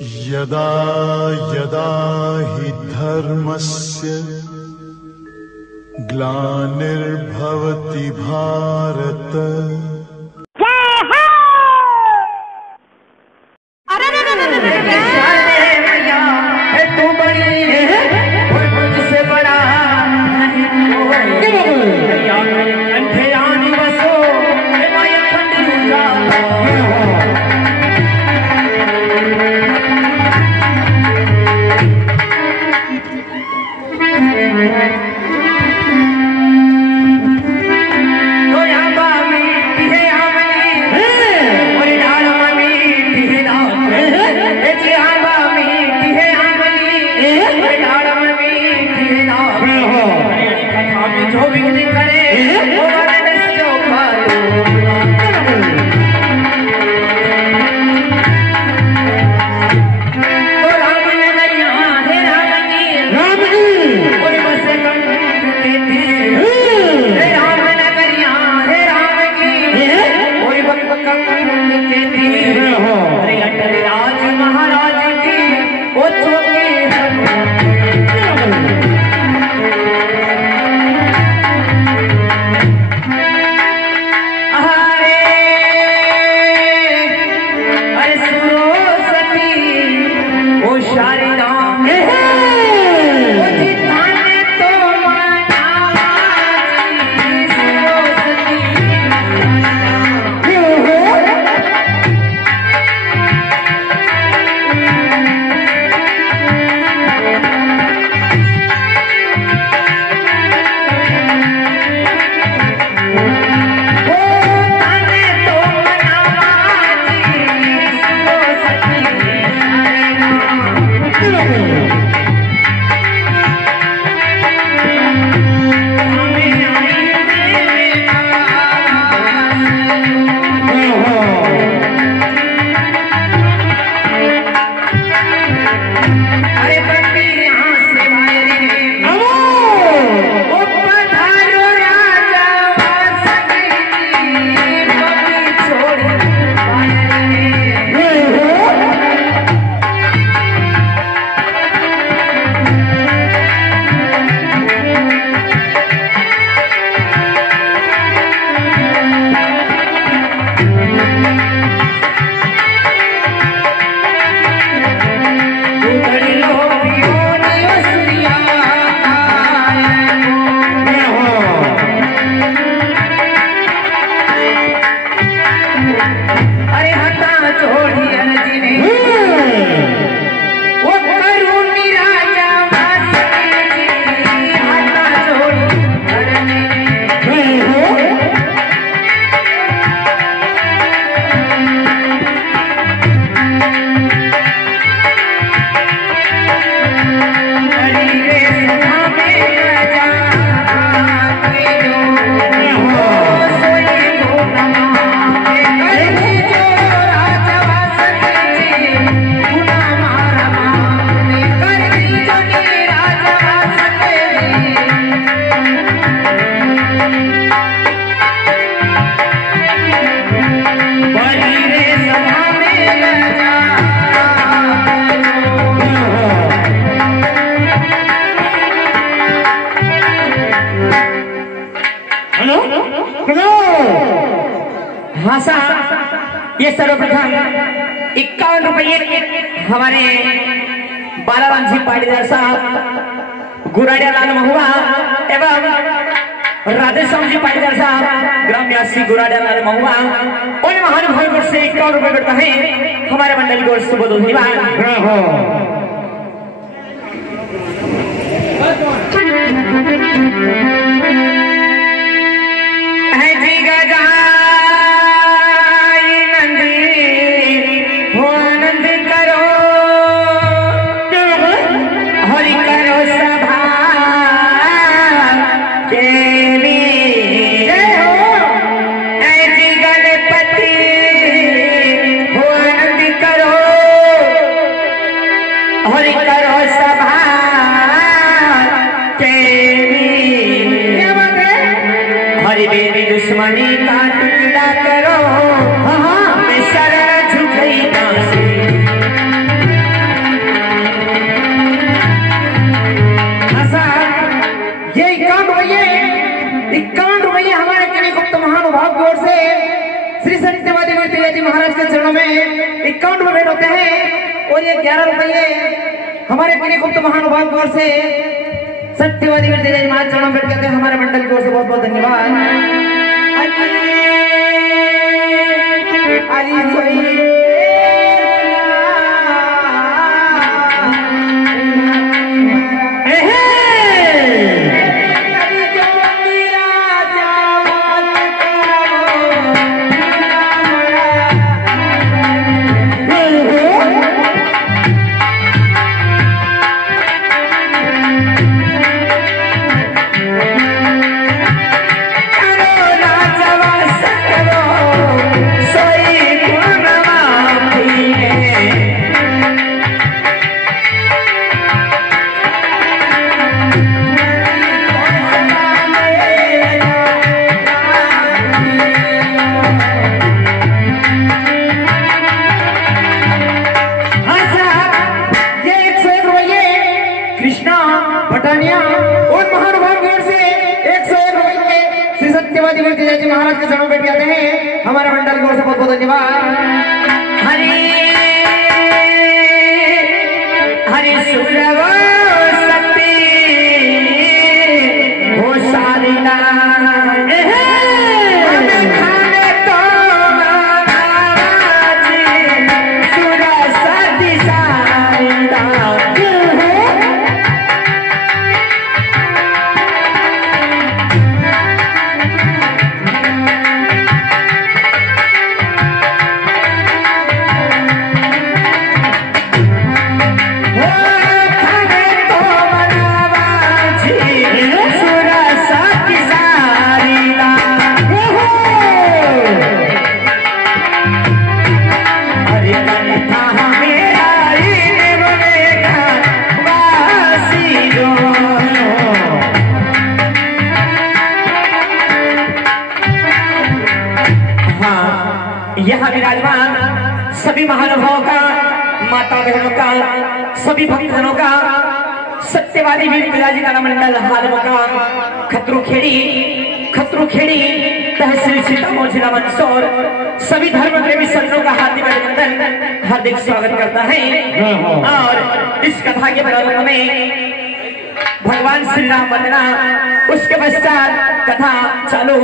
यदा यदा हि धर्मस्य ग्लानिर्भवति भारत। हाँ साहब, ये सर्वप्रथम 51 रुपये हमारे बालाराम जी पाटीदार साहब, गुराड़िया लाल महुआ एवं राधेश्याम जी पाटीदार साहब, ग्राम निवासी गुराड़िया लाल महुआ, उन महानुभावों से 51 रुपये करता है हमारे मंडल को शुभ धन्यवाद। दुश्मनी का टुकड़ा करो, मैं शरण झुकई ना से चरणों में 51 रुपए भेंट होते हैं और ये 11 रुपये हमारे किले गुप्त महानुभाव की ओर से सत्यवादी विद्या जी महाराज चरणों में भेंट करते हैं हमारे मंडल की ओर से बहुत बहुत धन्यवाद। महाराज के चरणों में बैठ जाते हैं हमारे मंडल की ओर से बहुत बहुत धन्यवाद। हरि हरि सुरवो सती हो सारिना यहाँ विराजमान सभी महानुभावों का, माता बहनों का, सभी भक्तजनों का, सत्यवादी वीर पिताजी का मंडल हाल मकाम खतरू खेड़ी तहसील सीतामढ़ी जिला मंदसौर सभी धर्म प्रेमी संतों का हार्दिक अभिनंदन हार्दिक स्वागत करता है। और इस कथा के प्रारंभ में भगवान श्री राम वंदना, उसके पश्चात कथा चालू।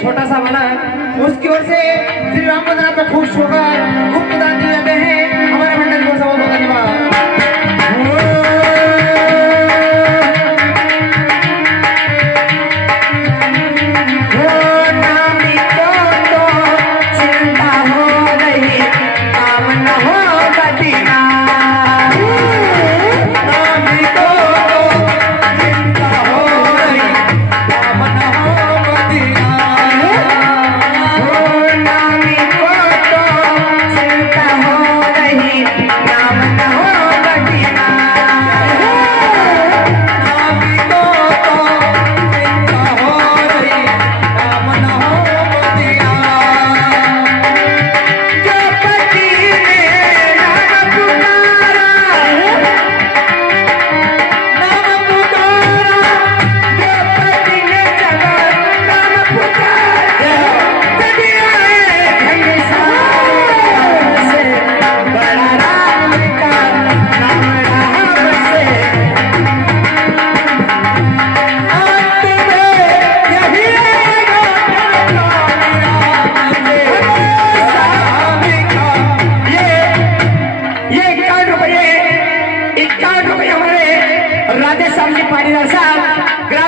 छोटा सा बना उसकी ओर से श्री राम वंदना पे खुश होकर गुप्त दान दिए जाते हैं हमारे मंडल को बहुत धन्यवाद। हो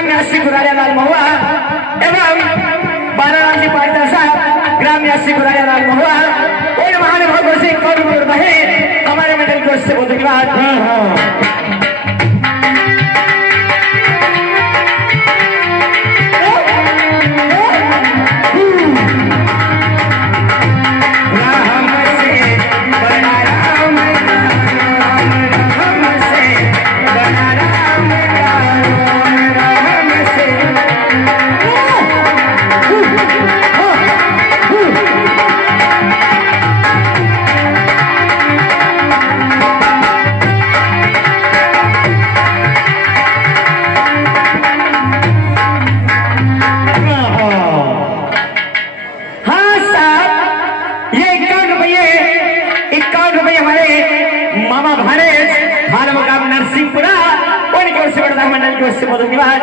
न्यासी गुराड़िया लाल महुआ एवं बालाराम जी पाटीदार साहब ग्राम न्यासी गुराड़िया लाल महुआ और महानुभाव से कौन रहे हमारे मंडल को इससे बहुत धन्यवाद। से बहुत धन्यवाद।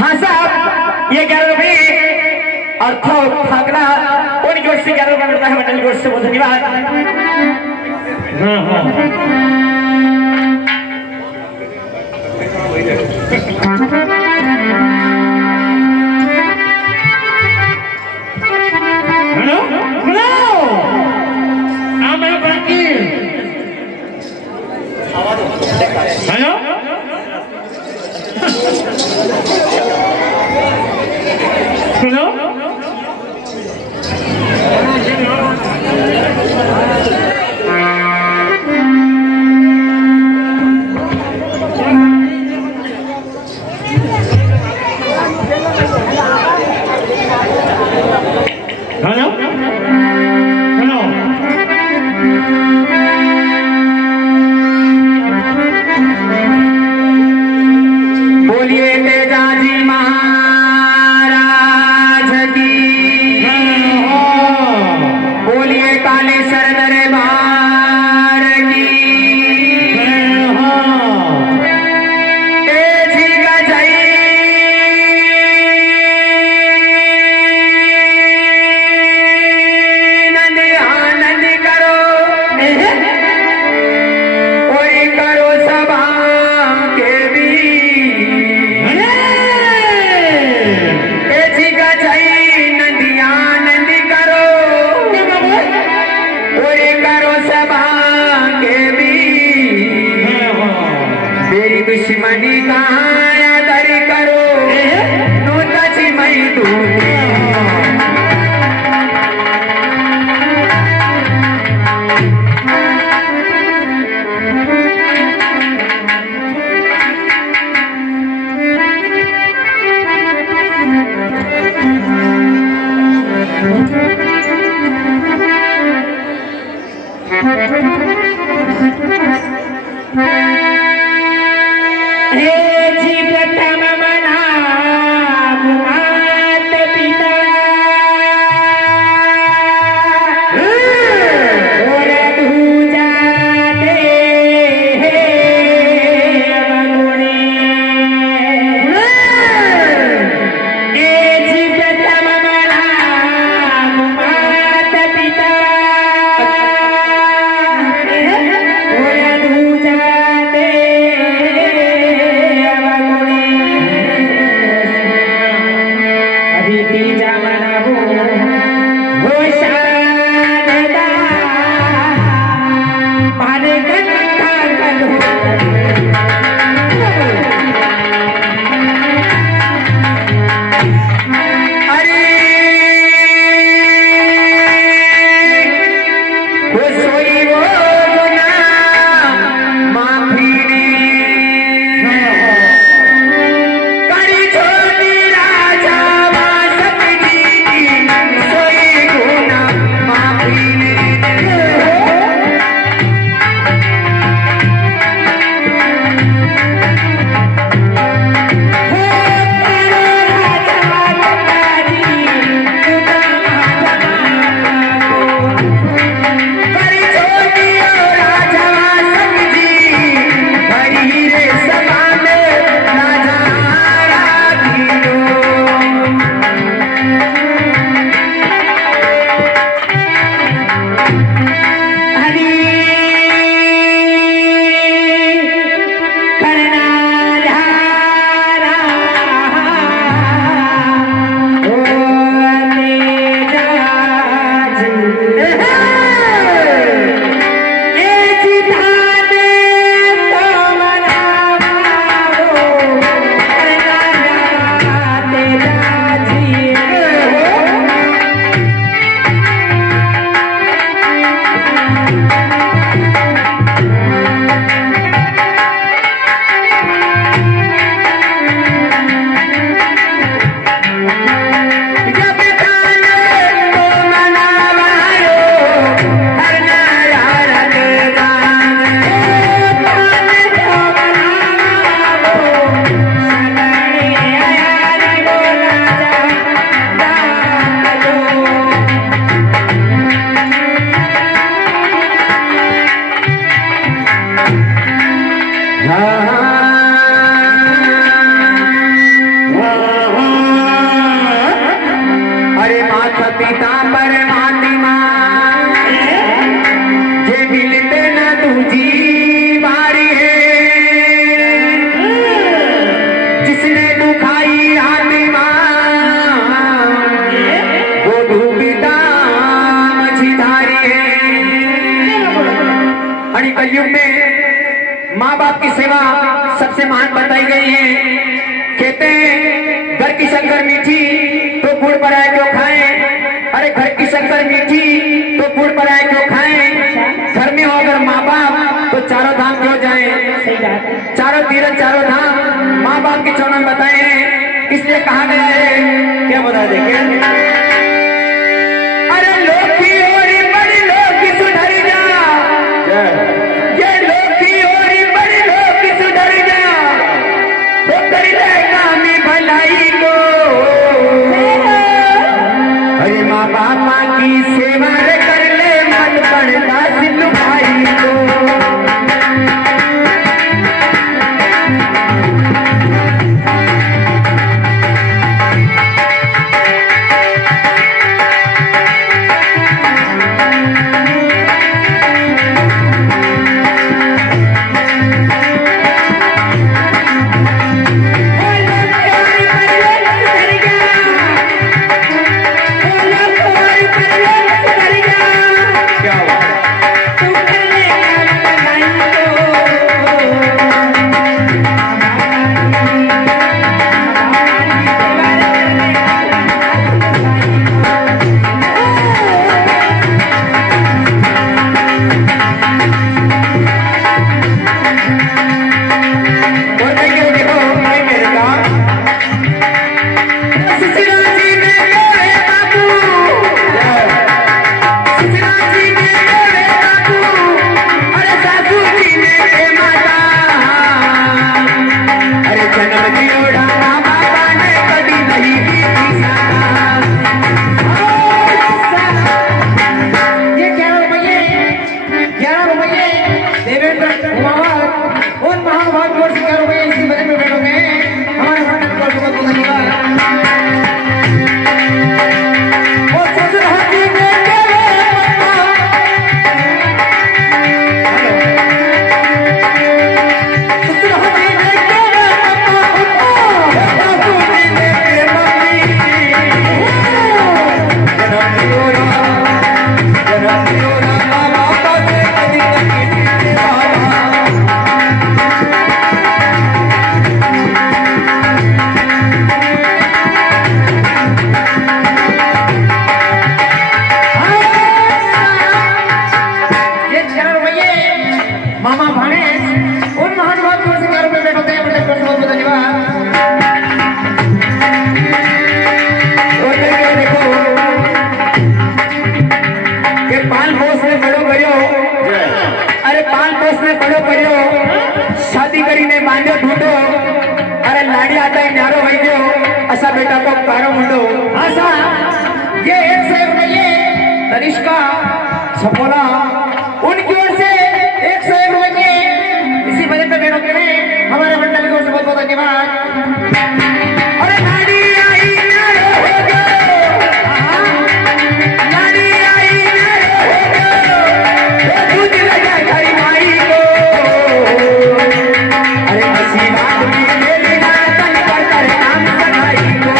हाँ साहब ये 11 रुपये और फागड़ा उनकी ओर से 11 रुपये मिलता है मंडल की ओर से बहुत धन्यवाद। हेलो हेलो और कलयुग में माँ बाप की सेवा सबसे महान बताई गई है। कहते हैं घर की शक्कर मीठी तो गुड़ पर आए क्यों खाएं, अरे घर की शक्कर मीठी तो गुड़ पर आए क्यों खाएं। घर में हो अगर माँ बाप तो चारों धाम क्यों जाएं। चारों तीरथ चारों धाम माँ बाप के चरणों में बताए हैं, इसलिए कहा गया है। क्या बता देंगे, अरे लोग की ओरी बड़ी लोग की सुधर जा, ये लोग की ओरी बड़ी लोग की सुधर जा, वो कर लेगा मैं भलाई को। अरे माँ बापा की सेवा कर ले मत पड़ता सिल्लू भाई को। शादी करीने बांधो ढूंढो, अरे लाड़ी आता है न्यारो भाई जो ऐसा बेटा को कारो मुंडो। ऐसा ये 101 रुपये तनिष्का सपोला उनकी ओर से 101 रुपये इसी वजह पे बेटों के हमारे मंडल की ओर से बहुत बहुत धन्यवाद। अरे लाड़ी आई न्यारो हो गो, लाड़ी आई न्यारो हो गो, वो दूध लगा गई माई को। अरे आशीर्वाद में मेरे तन पर कर नाम सगाई को।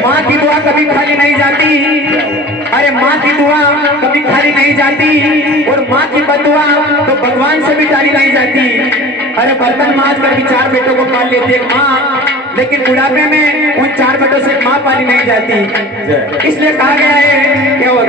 माँ की दुआ कभी खाली नहीं जाती, अरे माँ की दुआ कभी खाली नहीं जाती, और माँ की बदुआ तो भगवान से भी टाली नहीं जाती। अरे बर्तन माज कर भी 4 बेटों को पाल लेती है माँ, लेकिन बुढ़ापे में उन 4 बेटों से माँ पाली नहीं जाती। इसलिए कहा गया है क्या हुआ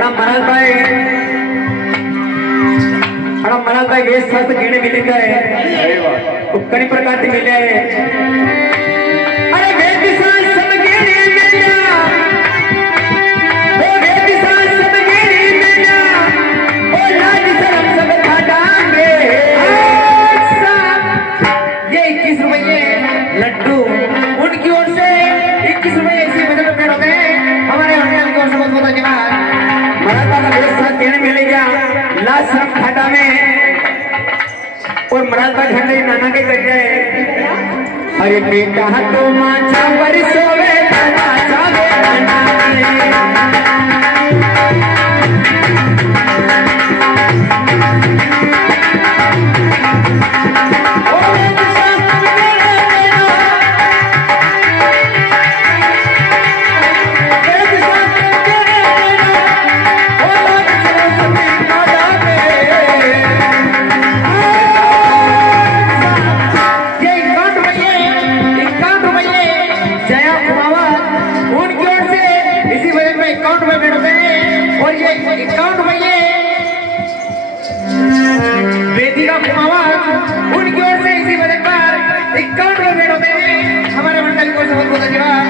महाराज भाई वेश शास्त्र घेने मिले गए कई प्रकार से मिले अरे वेद शास्त्र सब घेने मिला वो वेद शास्त्र सब घेने मिला ओ लाज शर्म सब खाटांगे ये 21 रुपये लड्डू उनकी ओर से 21 रुपये इसी बजट में पेड़ हो गए हमारे होटल की ओर से बहुत बहुत धन्यवाद महाराज का वेश शास्त्र घेने मिलेगा लाज शर्म खाटा में और महाराज का झंडे नाना के कर जाए अरे बेटा तो माचा बरसोवे माचा वे नाना उनकी ओर से इसी बजट पर 51 रुपये में हमारे मंडल को बहुत बहुत धन्यवाद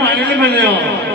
फाइनल बनो